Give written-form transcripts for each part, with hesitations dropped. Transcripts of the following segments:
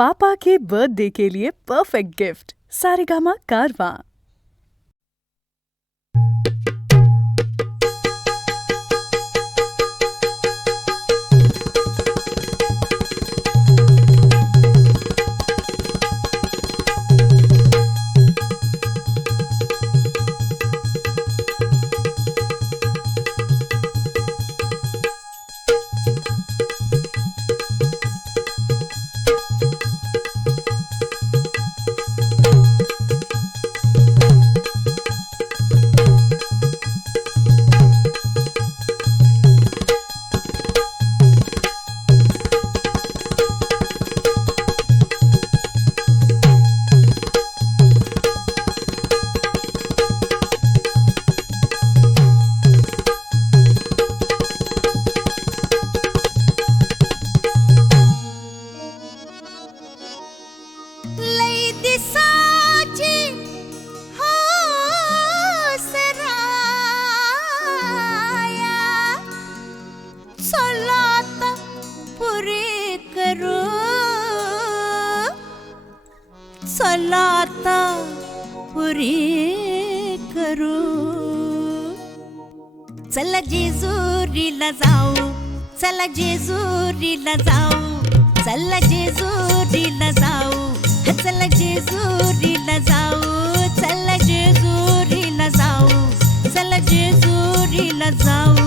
पापा के birthday के लिए perfect gift Saregama कारवां। चलाता पुरी करू, चला जेजुरीला जाऊ, चला जेजुरीला जाऊ, चला जेजुरीला जाऊ, चला जेजुरीला जाऊ, चला जेजुरीला जाऊ, चला जेजुरीला जाऊ.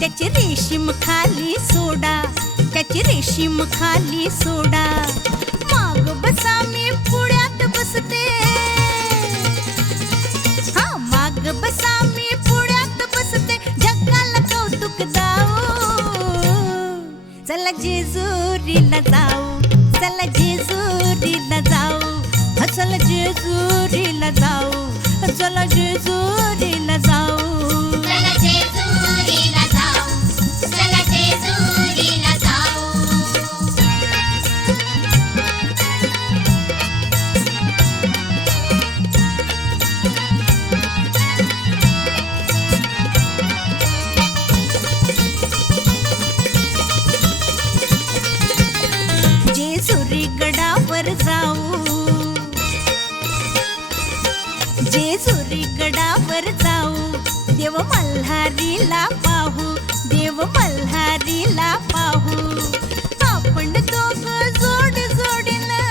त्याची रेशीम खाली सोडा, त्याची रेशीम खाली सोडा. माग बसा मी पुढ्यात बसते, हा माग बसा मी पुढ्यात बसते, जगाला कौतुक दाऊ. चला जेजुरीला जाऊ, चला जेजुरीला जाऊ, चला जेजुरीला जाऊ, चला जेजुरीला जाऊ. जेजुरीगडावर जाऊ, देव मल्हारीला पाहू, देव मल्हारीला पाहू. आपण दोघं जोड जोडीनं,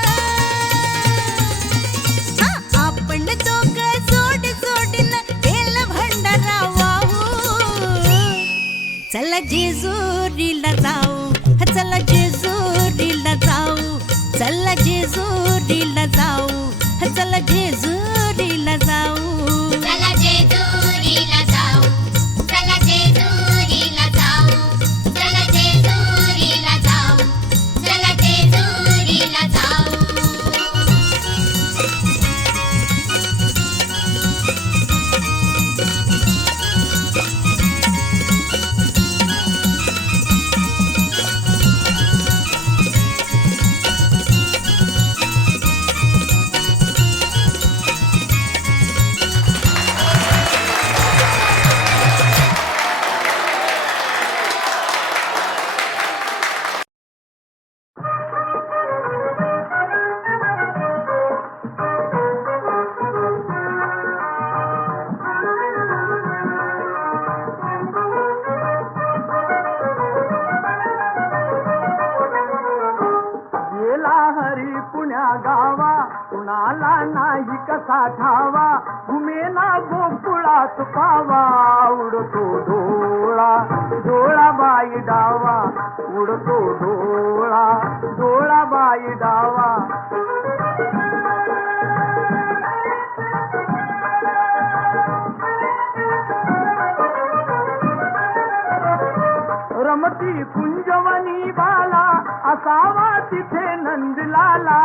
आपण दोघं जोड जोडीनं बेल भंडारा वाहू. चला जेजुरीला जाऊ, चला जेजुरीला जाऊ, चला जेजुरीला जाऊ, चला जेजुरीला जाऊ. पुण्या गावा कुणाला नाही कसा ठावा, घुमेला गोकुळात पावा. उडतो डोळा डोळा बाई डावा, उडतो डोळा डोळा बाई डावा. रमती कुंजवनी बाला, असावा तिथे नंदलाला.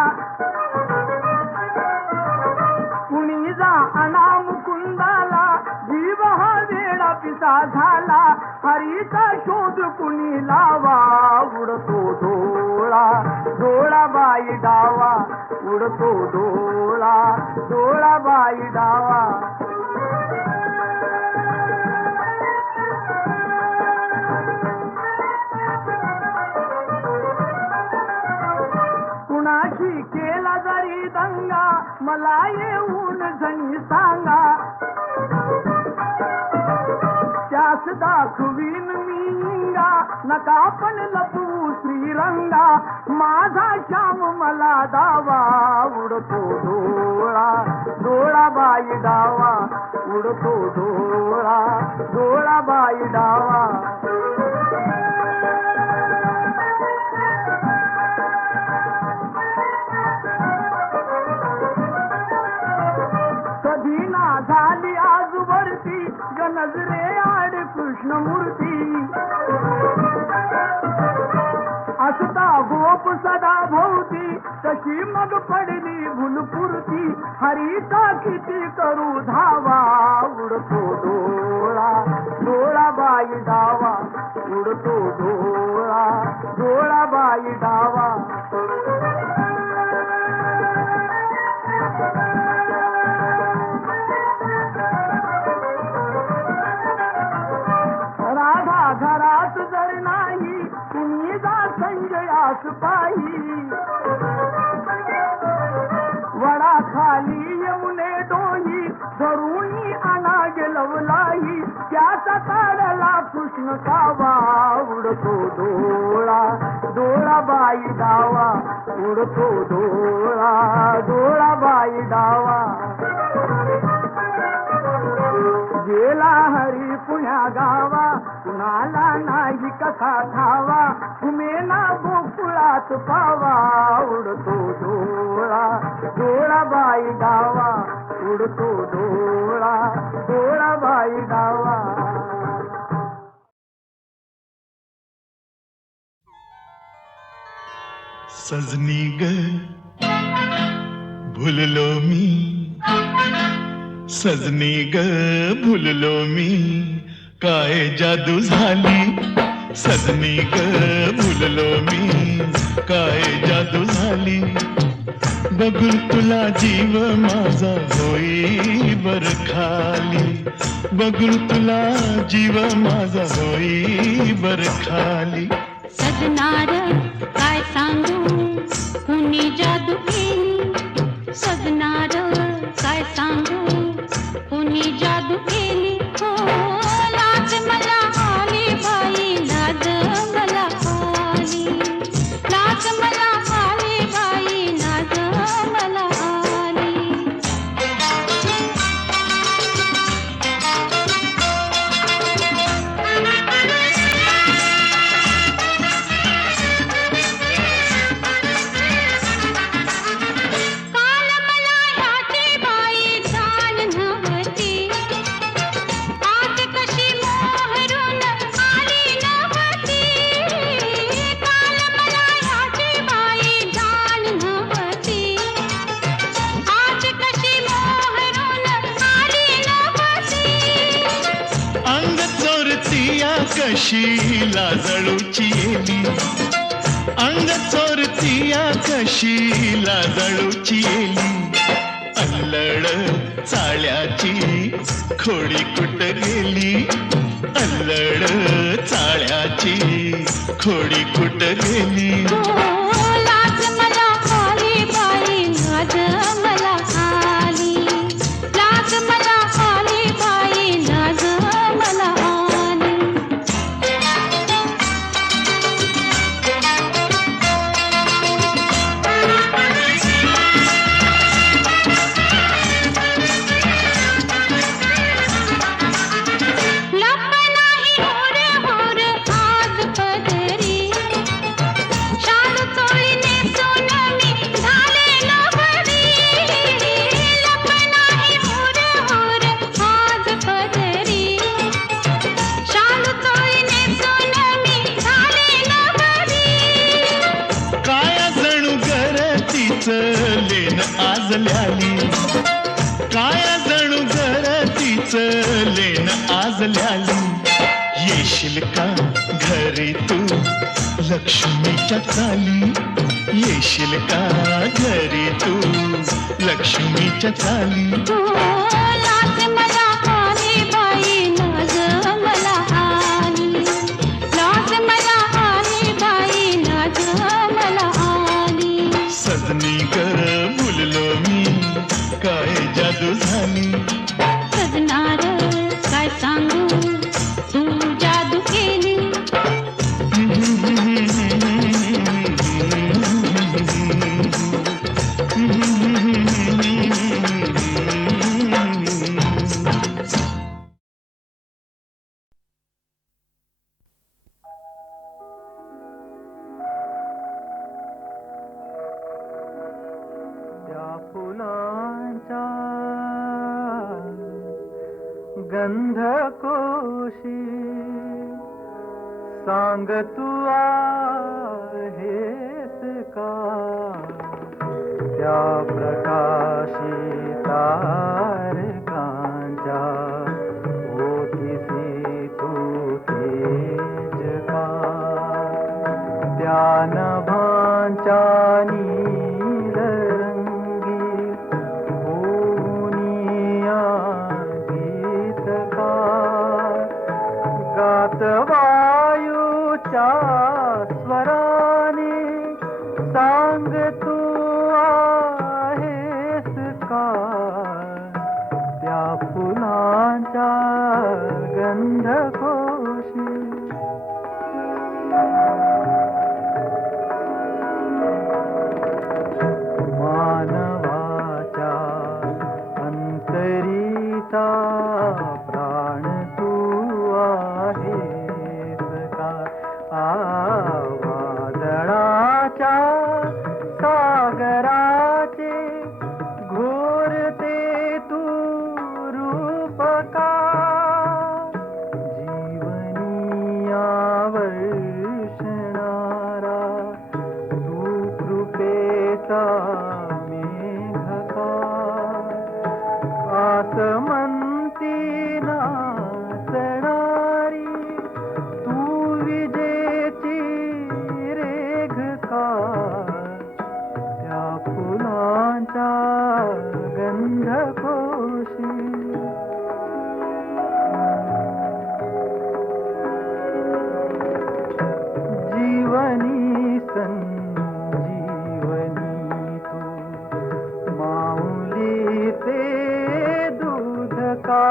आणा मुकुंदाला जीव हा वेडा पिसा झाला हरीचा शोध कुणी लावा उडतो डोळा डोळा बाई डावा उडतो डोळा डोळा बाई डावा कुणाशी केला जरी दंगा मला येऊन जणी सांगा त्यास दाखवीन मी इंगा नका पण लपवू श्रीरंगा माझा श्याम मला दावा उडतो डोळा डोळा बाई डावा उडतो डोळा डोळा बाई डावा कधी ना झाली आजवरती नजरे आड कृष्णमूर्ती असता गोप सदा भोवती कशी मग पडली भुलपुरती हरीचा किती करू धावा उडतो डोळा डोळा बाई डावा उडतो डोळा डोळा बाई डावा राधा घरात जर नाही तुम्ही जा संजयास पायी वडा खाली यमुने डोही धरुणी आणा गेलवलाई त्याचा काढला कृष्ण कावा उडतो डोळा डोळा बाई डावा उडतो डोळा डोळा बाई डावा गेला हरी पुण्या गावा कुणाला नाही कसा ठावा उमेना गोकुळात पावा उडतो डोळा डोळा बाई डावा उडतो डोळा डोळा बाई डावा सजनी ग भुललो मी सजनी ग भुललो मी काय जादू झाली सजनी ग भुललो मी काय जादू झाली बघून तुला जीव माझा होई बर खाली बघून तुला जीव माझा होई बर खाली सजनार काय सांगू कुणी जादू केली सजनार काय सांगू कुणी जादू केली हो लाज मला आली बाई लाज मला आली लाज मला आली बाई लाज मला आली कशी लाजळूची येली अंग चोरतीया कशी लाजळूची येली अल्लड चाळ्याची खोडी कुठ गेली अल्लड चाळ्याची खोडी कुठ गेली लाज मला आली बाई लाज मला आली लाज मला आली बाई लाज मला शाद गाजल्याली येशील का घरी तू लक्ष्मीच्या चाली येशील का घरी तू लक्ष्मीच्या चाली लाज मला आली बाई लाज मला आली लाज मला आली बाई लाज मला आली सजनी ग बोललो मी काय जादू झाली सजनार काय सांगू तू जादू केली त्या फुलांच्या गंध कोशी सांग तू आहेस का त्या प्रकाशी तारकांच्या ओठीसी तू तेज का त्या नभांच्या नील रंगी होनिया गीतकार गात वायूच्या स्वराने सांग तू आहेस का त्या फुलांच्या गंधकोशी मानवाच्या अंतरीचा प्राण तू आहेस का वादळाच्या सागराचे घोरते तू रूप का जीवनिया वर्षणारा तू कृपेचा आसमंती नाचणारी तू विजेची रेघकार त्या फुलांच्या गंधकोशी जीवनी संजीवनी तू माऊली ते दूध का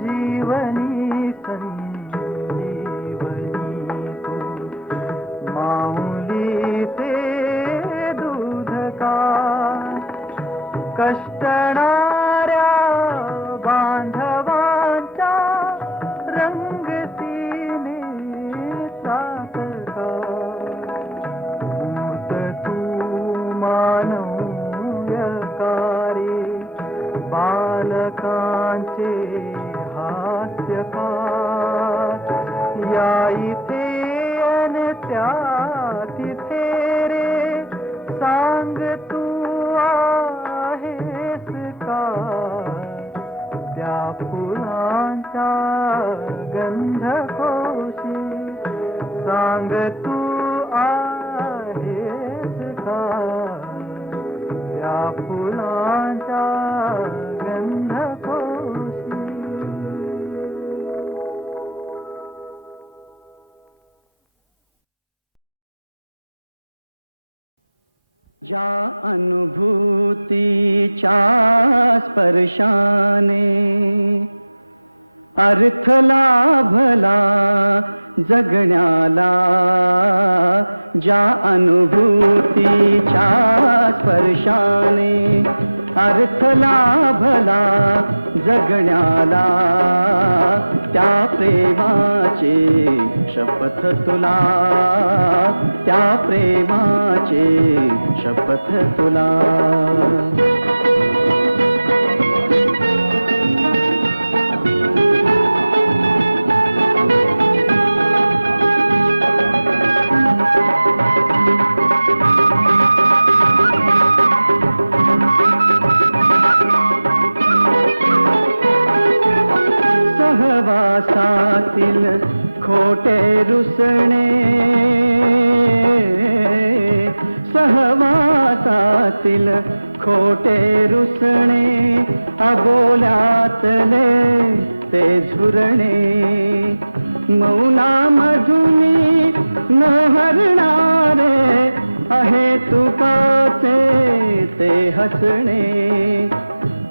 जीवनी संजीवनी तू माऊली ते दूध का कष्टणाऱ्या बांधवांच्या रंगतीने सातका मूर्त तू मानवयकारी बालकांचे हास्यकार या इथे अन त्या तिथे रे सांग तू आहेस का त्या फुलांच्या गंधकोशी सांग तू आहेस का या फुलांच्या गंधकोशी ज्या अनुभूतीच्या स्पर्शाने अर्थ लाभला जगण्याला ज्या अनुभूतीच्या स्पर्शाने अर्थ लाभला जगण्याला त्या प्रेमाचे शपथ तुला त्या प्रेमाचे शपथ तुला खोटे रुसणे, सहवासातील खोटे रुसणे, अबोल्यातले ते झुरणे, मौनामधुनी मोहरणारे अहेतुकाचे ते हसणे,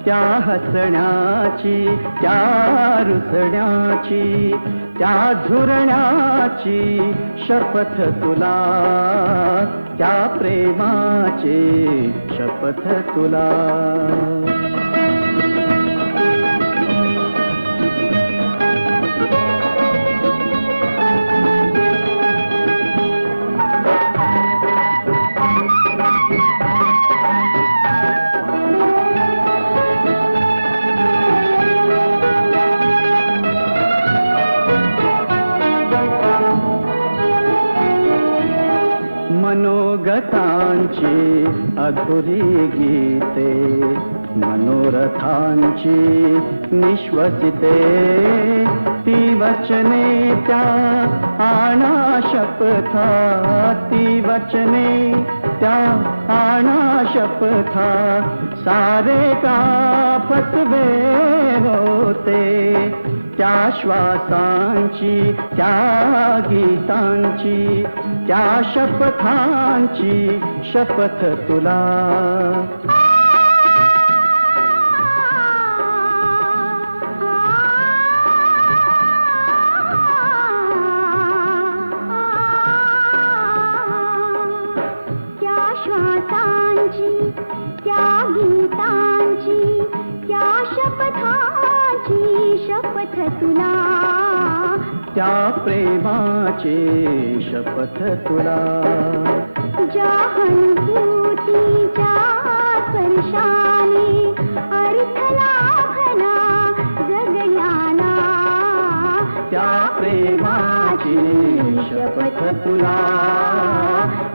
त्या हसण्याची, त्या रुसण्याची, त्या झुरण्याची शपथ तुला, त्या प्रेमाची शपथ तुला. मनोगतांची अधुरी गीते, मनोरथांची निश्वसिते, ती वचने त्या आणा शपथा, ती वचने त्या आणा शपथा, सारे का फसवे होते, त्या श्वासांची, त्या गीतांची, त्या शपथांची शपथ तुला. त्या श्वासांची, त्या गीतांची, त्या शपथांची शपथ तुला, त्या प्रेमाची शपथ तुला. ज्या अनुभूतीच्या स्पर्शाने अर्थ लाभला जगण्याला, त्या प्रेमाची शपथ तुला,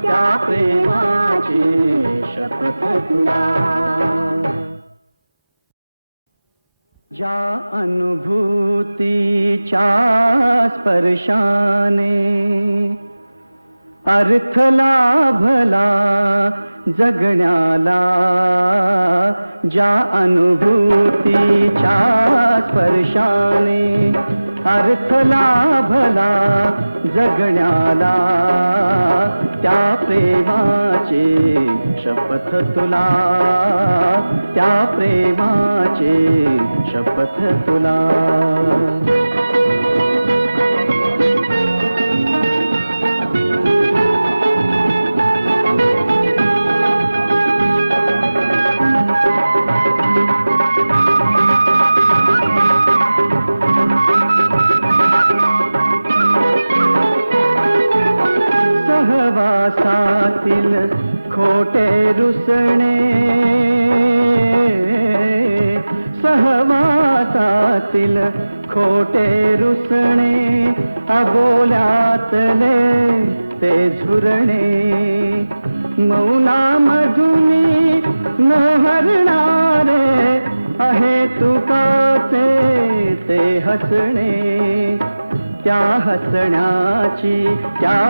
त्या प्रेमाची शपथ तुला. ज्या अनुभूतीच्या स्पर्शाने अर्थ लाभला जगण्याला, ज्या अनुभूतीच्या स्पर्शाने अर्थ लाभला जगण्याला, त्या प्रेमाची शपथ तुला, त्या प्रेमाची शपथ तुला. सहवासातील खोटे रुसणे, सहवासातील खोटे रुसणे, अबोल्यातले ते झुरणे, मौनामधुनी मोहरणारे अहेतुकाचे ते हसणे, त्या हसण्याची, त्या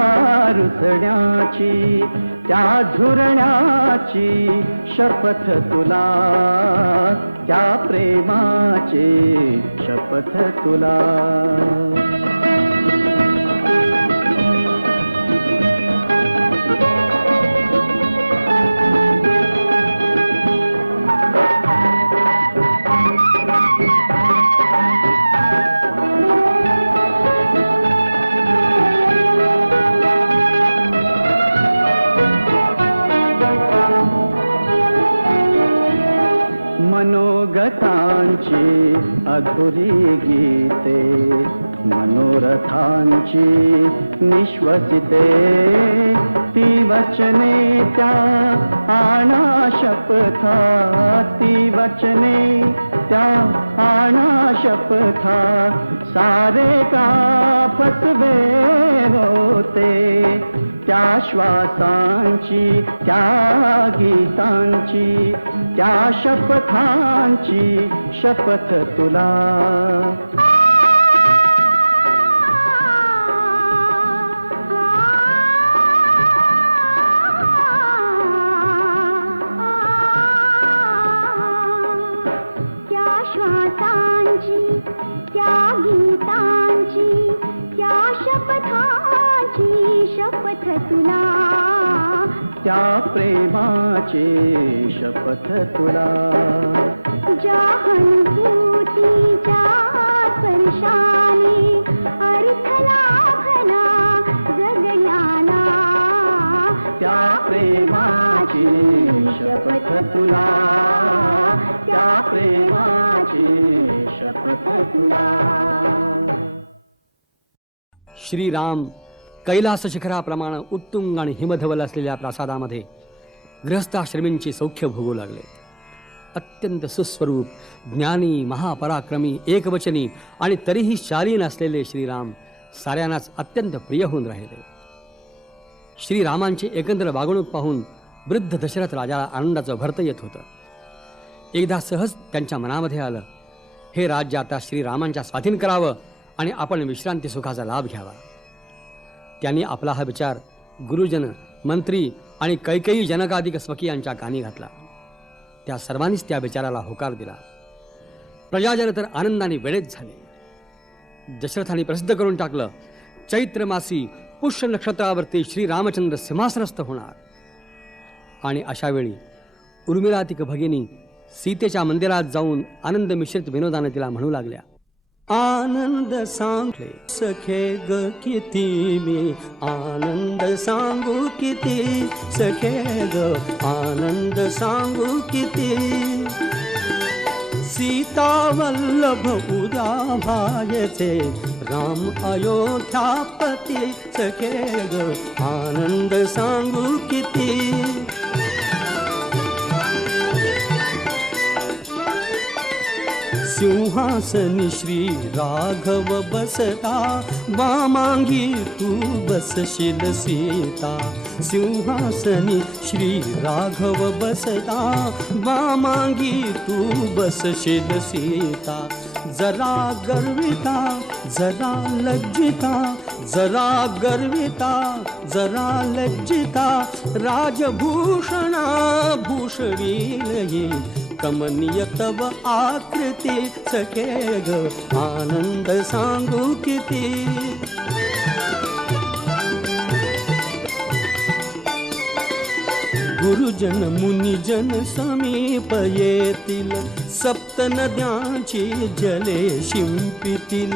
रुसण्याची, त्या झुरण्याची शपथ तुला, त्या प्रेमाची शपथ तुला. मनोगतांची अधुरी गीते, मनोरथांची निश्वसिते, ती वचने त्या आणा शपथा, ती वचने त्या आणा शपथा, सारे का फसवे होते, त्या श्वासांची, त्या गीतांची, त्या शपथांची शपथ तुला. त्या गीतांची त्या शपथांची शपथ तुला त्या प्रेमाची शपथ तुला ज्या अनुभूतीच्या स्पर्शाने अर्थ लाभला जगण्याला त्या प्रेमाची शपथ तुला त्या प्रेमाची शपथ तुला. श्रीराम कैलास शिखराप्रमाणे उत्तुंग आणि हिमधवल असलेल्या प्रासादामध्ये गृहस्थाश्रमींची सौख्य भोगू लागले. अत्यंत सुस्वरूप, ज्ञानी, महापराक्रमी, एकवचनी आणि तरीही शालीन असलेले श्रीराम साऱ्यांनाच अत्यंत प्रिय होऊन राहिले. श्रीरामांची एकंदर वागणूक पाहून वृद्ध दशरथ राजाला आनंदाचं भरत येत होतं. एकदा सहज त्यांच्या मनामध्ये आलं, हे राज्य आता श्रीरामांच्या स्वाधीन करावं आणि आपण विश्रांती सुखाचा लाभ घ्यावा. त्यांनी आपला हा विचार गुरुजन, मंत्री आणि कैकेयी जनकाधिक स्वकीयांच्या कानी घातला. त्या सर्वांनीच त्या विचाराला होकार दिला. प्रजाजन तर आनंदाने वेळेत झाले. दशरथाने प्रसिद्ध करून टाकलं, चैत्र मासी पुष्य नक्षत्रावरती श्रीरामचंद्र सिंहासनस्थ होणार. आणि अशावेळी उर्मिलातिक भगिनी सीतेच्या मंदिरात जाऊन आनंद मिश्रित विनोदाने तिला म्हणू लागल्या, आनंद सांगले सखे ग किती मी आनंद सांगू किती सखे ग आनंद सांगू किती सीता वल्लभ उद्या भायचे राम अयोध्यापती सखे ग आनंद सांगू किती. सिंहासनी श्री राघव बसता वामांगी तू बसशील सीता. सिंहासनी श्री राघव बसता वामांगी तू बसशील सीता. जरा गर्विता जरा लज्जिता जरा गर्विता जरा लज्जिता राजभूषणा भूषवील कमनीय तव आकृती सखे ग आनंद सांगू किती. गुरुजन मुनिजन समीप येतील सप्त नद्यांची जले शिंपितील.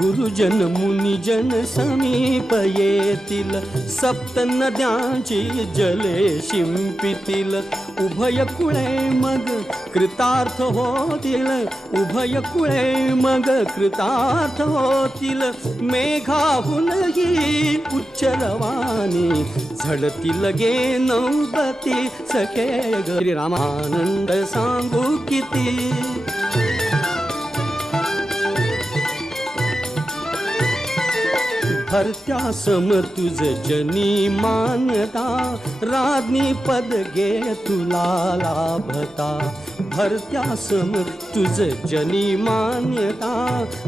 गुरुजन मुनिजन समीप येतील सप्त नद्यांची जले शिंपितील. उभय कुळे मग कृतार्थ होतील उभय कुळे मग कृतार्थ होतील. मेघाहूनही उच्चरवाणी झडतील गे नौबती सखे ग रामानंद सांगू किती. भरत्या सम तुझ जनी मान्यता राज्ञी पद गे तुला लाभता. भरत्या सम तुझ जनी मान्यता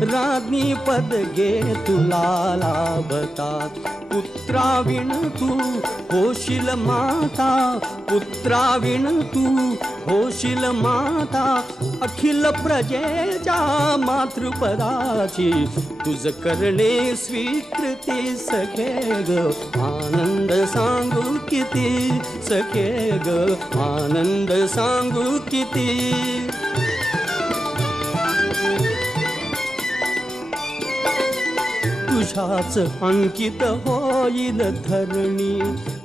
राज्ञी पद गे तुला लाभता. पुत्राविण तू होशील माता पुत्राविण तू होशील माता. अखिल प्रजेच्या मातृपदाची तुझ करणे स्वीकृती सखे ग आनंद सांगू किती सखे ग आनंद सांगू किती. तुझ्याच अंकित होईल धरणी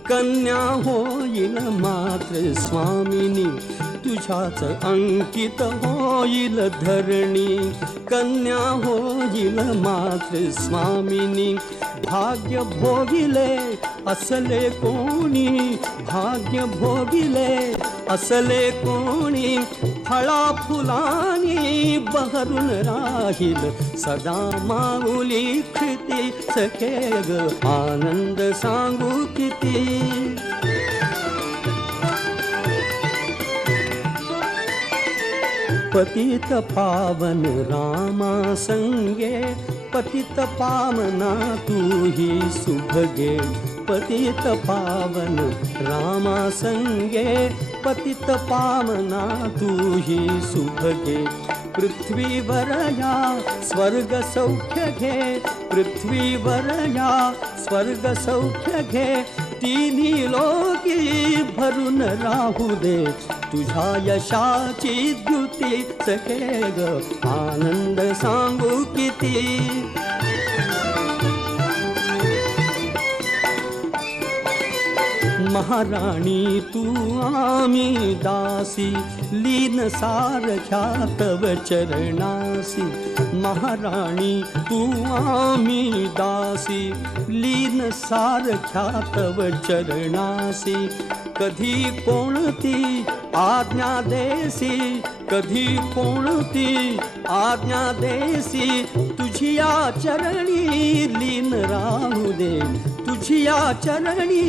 कन्या होईल मात्र स्वामिनी. तुझ्याच अंकित होईल धरणी कन्या होईल मात्र स्वामिनी. भाग्य भोगिले असले कोणी भाग्य भोगिले असले कोणी. फळा फुलानी बहरून राहील सदा माऊली कृती सखे ग आनंद सांगू किती. पतित पावन रामा संगे पतित पावना तू ही सुभगे. पतित पावन रामा संगे पतित पावना तू ही सुभगे. पृथ्वीवर या स्वर्ग सौख्य घे, पृथ्वीवर या स्वर्ग सौख्य घे, तिन्ही लोकी भरून राहू दे, तुझ्या यशाची द्युती सखे ग, आनंद सांगू किती. महाराणी तू आम्ही दासी, लीन सारख्या तव चरणासी. महाराणी तू आम्ही दासी, लीन सारख्या तव चरणासी. कधी कोणती आज्ञा देसी, कधी कोणती आज्ञा देसी, तुझिया चरणी लीन राहू दे, तुझिया चरणी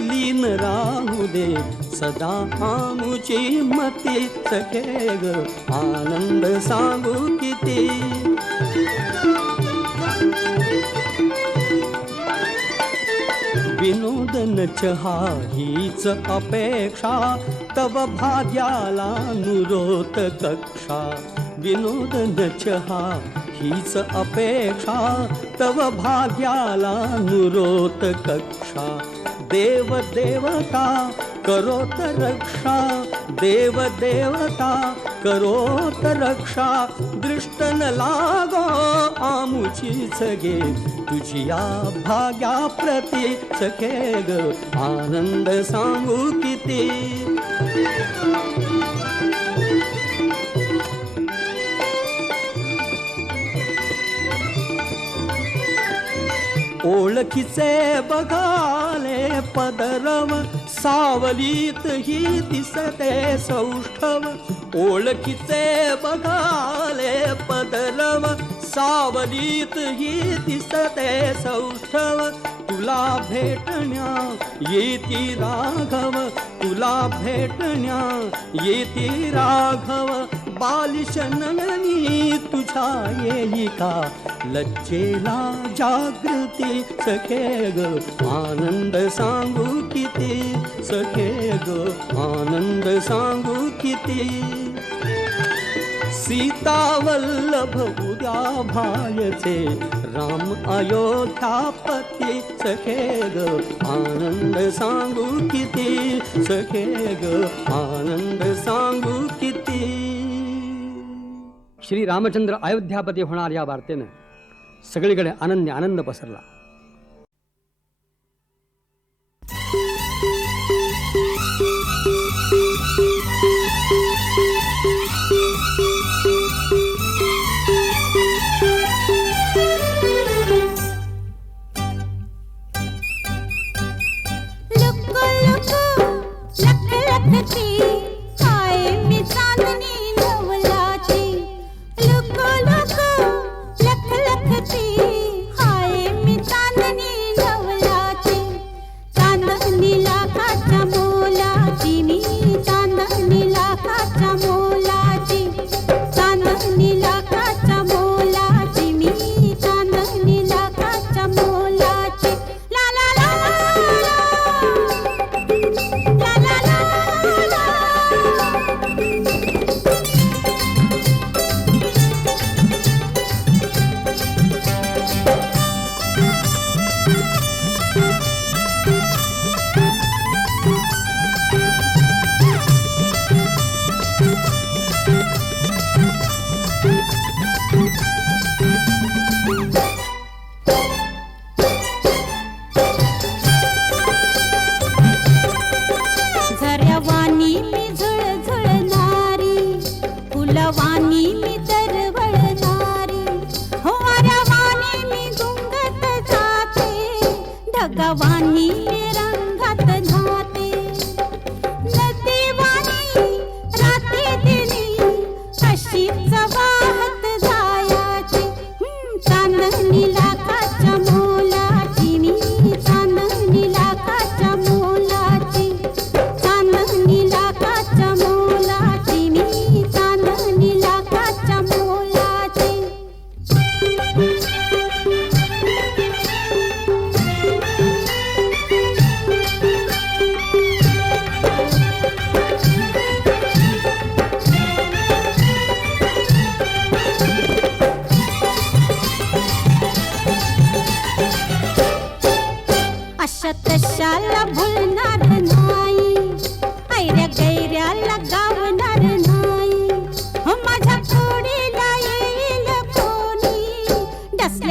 लीन राहू दे, सदा आमुची मती सखे ग, आनंद सांगू किती. विनोदन चहा हीच अपेक्षा, तव भाग्याला नुरोत कक्षा. विनोदन चहा हीच अपेक्षा, तव भाग्याला नुरोत कक्षा. देव देवता करोत रक्षा, देव देवता करोत रक्षा, दृष्ट न लागो आमुचीच गे, तुझिया भाग्या प्रती सखे ग, आनंद सांगू किती. ओळखीचे बघाले पदरव, सावलीत ही दिसते सौष्ठव. ओळखीचे बघाले पदरव, सावलीत ही दिसते सौष्ठव. तुला भेटण्या येती राघव, तुला भेटण्या येती राघव, बालिश नयनी तुझ्या येई का, लज्जेला जागृती सखे ग, आनंद सांगू किती सखे ग, आनंद सांगू किती. सीता वल्लभ उद्या भायचे, राम अयोध्यापती सखे ग, आनंद सांगू किती सखे ग, आनंद सांगू किती. श्री रामचंद्र अयोध्यापती होणार या वार्तेनं सगळीकडे आनंद आनंद पसरला.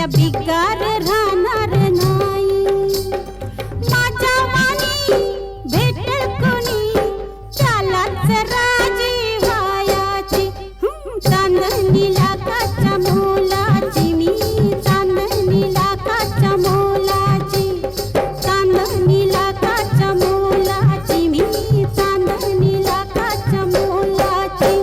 आपल्या बिगार राहणार नाही. माझ्या वाणी भेटेल कोणी त्यालाच राजी व्हायाची. चांदणी लाखाच्या मोलाची मी, चांदणी लाखाच्या मोलाची, चांदणी लाखाच्या मोलाची मी, चांदणी लाखाच्या मोलाची.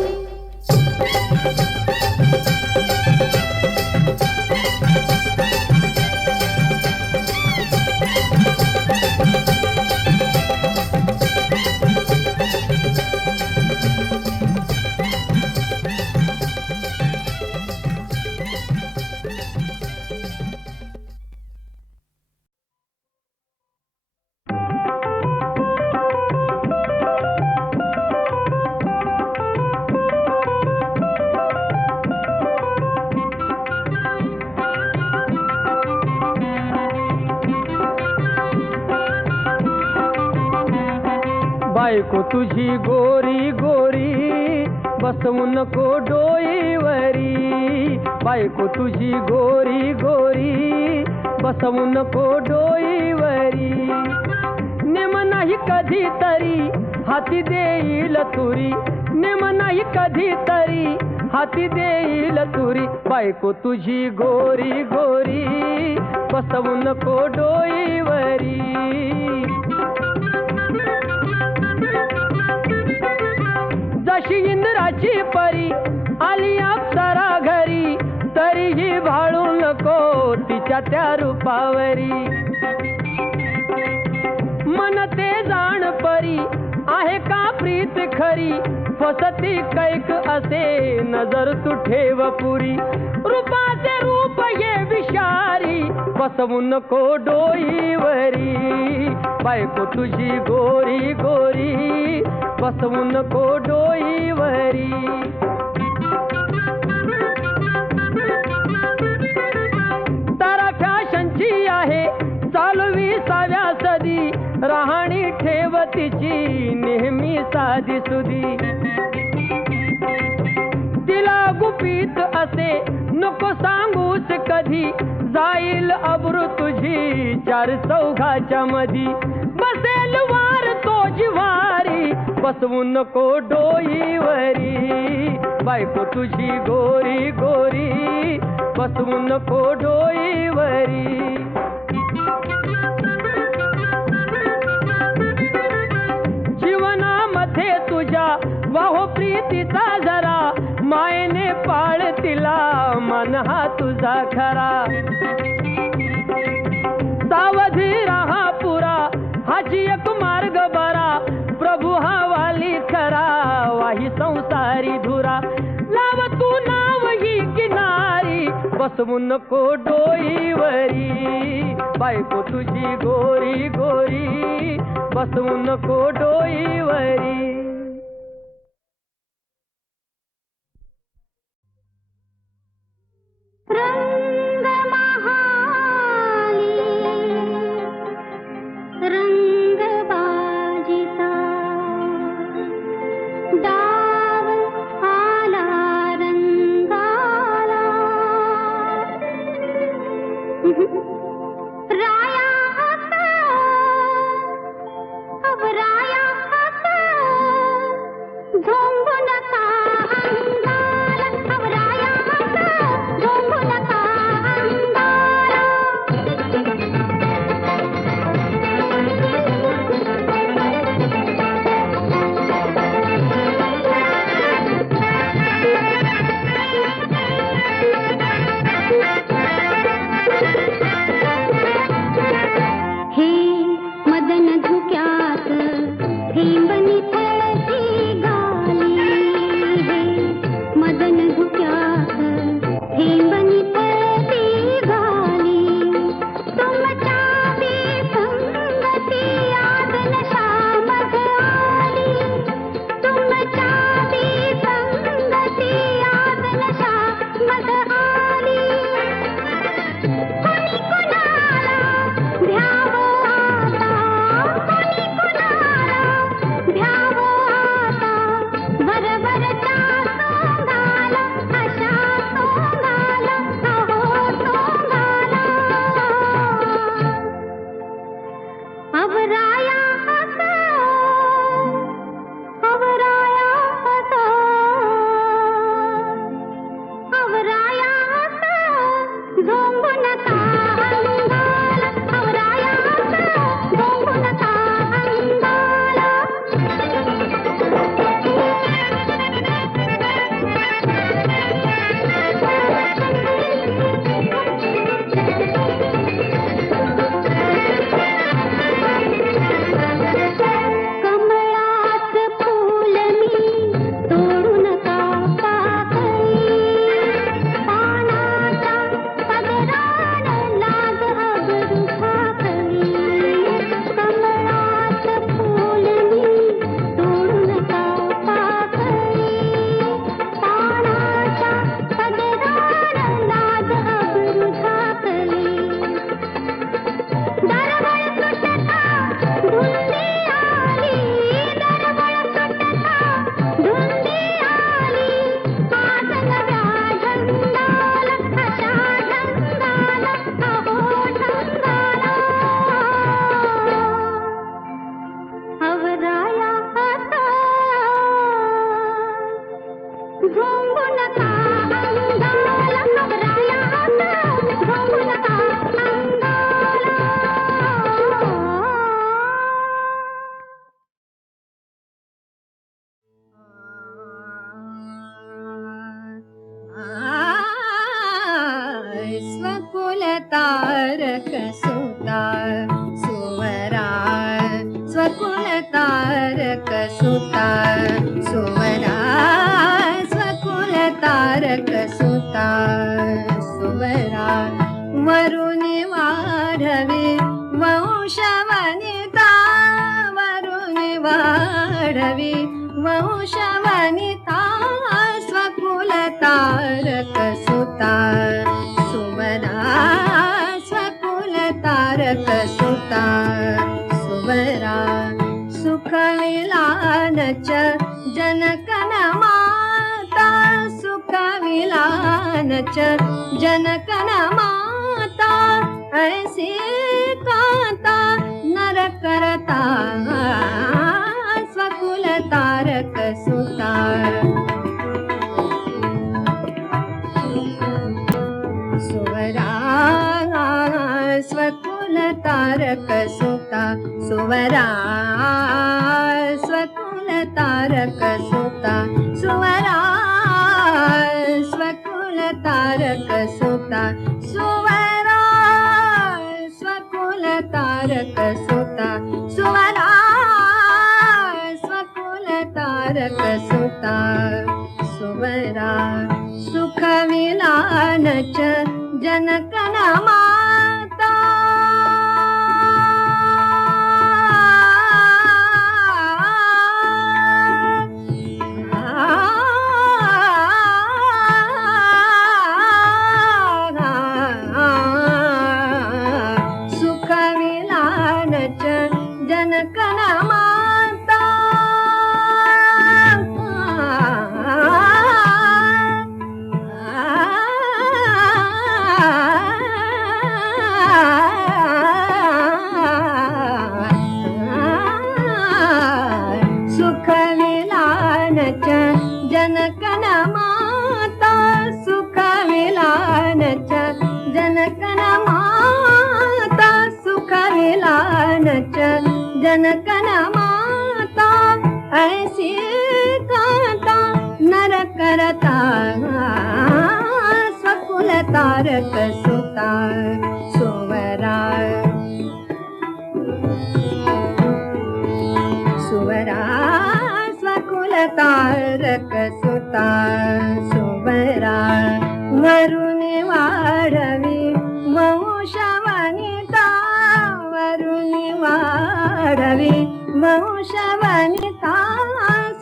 बायको तुझी गोरी गोरी बसवू नको डोईवरी. बायको तुझी गोरी गोरी बसवू नको डोईवरी. नेम नाही कधीतरी हाती देईल तुरी, नेम नाही कधीतरी हाती देईल तुरी. बायको तुझी गोरी गोरी बसवू नको डोईवरी. जशी इंद्राची परी आली अप्सरा घरी, तरीही भाळू नको तिच्या त्या रूपावरी. मन ते जाण परी आहे का प्रीत खरी, फसती कैक असे नजर तू ठेव पुरी. रूपाचे रूप ये विषारी बसवू नको डोईवरी. बायको तुझी गोरी गोरी बसवू नको डोईवरी. तारा फॅशनची आहे चालवी साव्या सदी, राहणी ठेव तिची नेहमी साधी सुधी. तिला गुपित असे नको सांगूस कधी, जाईल अब्रू तुझी चार चौघाच्या मधी. बसेल वार तो जिवारी बसवू नको डोईवरी. बायको तुझी गोरी गोरी बसवू नको डोईवरी. जीवनामध्ये तुझ्या वाहो प्रीतीचा जरा, मायने पाळ तिला मन हा तुझा खरा. सावधी राहा पुरा हाची एक मार्ग बरा, प्रभू हा वाली खरा वाही संसारी धुरा. लाव तू नाव ही किनारी बसवू नको डोईवरी. बायको तुझी गोरी गोरी बसवू नको डोईवरी. रंग महाली रंग बाजिता, डाव आला रंगाला. राया हात, अब राया हात तारक सुता सुवरा स्वकुल तारक सुता सुवरा स्वकुल तारक सुता सुवरा वरुणी वाढवी वंशवनिता वरुणी वाढवी वंशवनिता स्वकुल तारक सुता सुवरा स्वकुल तारक सुता सुवरा सुखविलानच जनकन माता सुखविलानच जनकन माता ऐसी कांता नर करता स्वकुल तारक सुता सुवरा स्वकुल तारक सुता सुवरा स्वकुल तारक सुता सुवरा स्वकुल तारक सुता सुवरा स्वकुल तारक सुता सुवरा स्वकुल तारक सुता सुवरा सुखविलानच जनकन माता सुखविलानच जनकन माता सुखविलानच जनकन माता सुखविलानच जनकन माता सुखविलानच जनकन माता ऐसी कांता नर करता स्वकुल तारक सुता सुवरा सुवरा स्वकुल तारक सुता सुवरा वरुणी वाढवी वंशवनिता वरुणी वाढवी वंशवनिता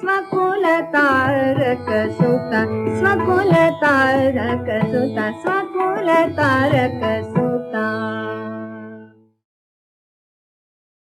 स्वकुल तारक सुता स्वकुल तारक सुता स्वकुल तारक सुता